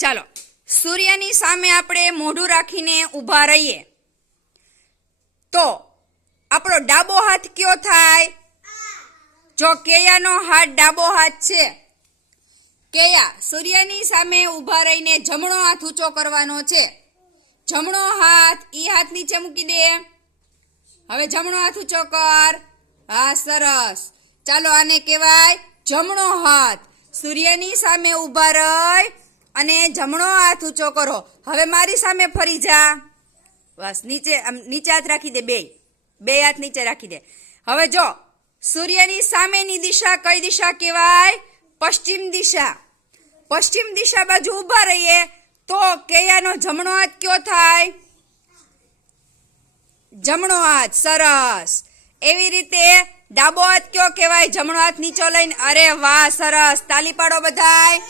ચાલો, સૂર્યની સામે આપણે મોઢું રાખીને ઊભા રહીએ તો આપણો ડાબો હાથ કયો થાય? જો કેયાનો હાથ ડાબો હાથ છે, કેયા સૂર્યની સામે ઊભા રહીને જમણો હાથ ઊંચો કરવાનો છે. જમણો હાથ ઈ હાથ નીચે મૂકી દે. હવે જમણો હાથ ઊંચો કર. હા, સરસ. ચાલો, આને કહેવાય જમણો હાથ. સૂર્યની સામે ઊભા રહી અને જમણો હાથ ઊંચો કરો. હવે મારી સામે ફરી જા. બસ, નીચે હાથ રાખી દે. બે હાથ નીચે રાખી દે. હવે જો સૂર્યની સામેની દિશા કઈ દિશા કહેવાય? પશ્ચિમ દિશા. પશ્ચિમ દિશા બાજુ ઊભા રહીએ તો કેયાનો જમણો હાથ કયો થાય? જમણો હાથ. સરસ. એવી રીતે ડાબો હાથ કયો કહેવાય? જમણો હાથ નીચો લઈને. અરે વાહ, સરસ. તાલી પાડો બધાય.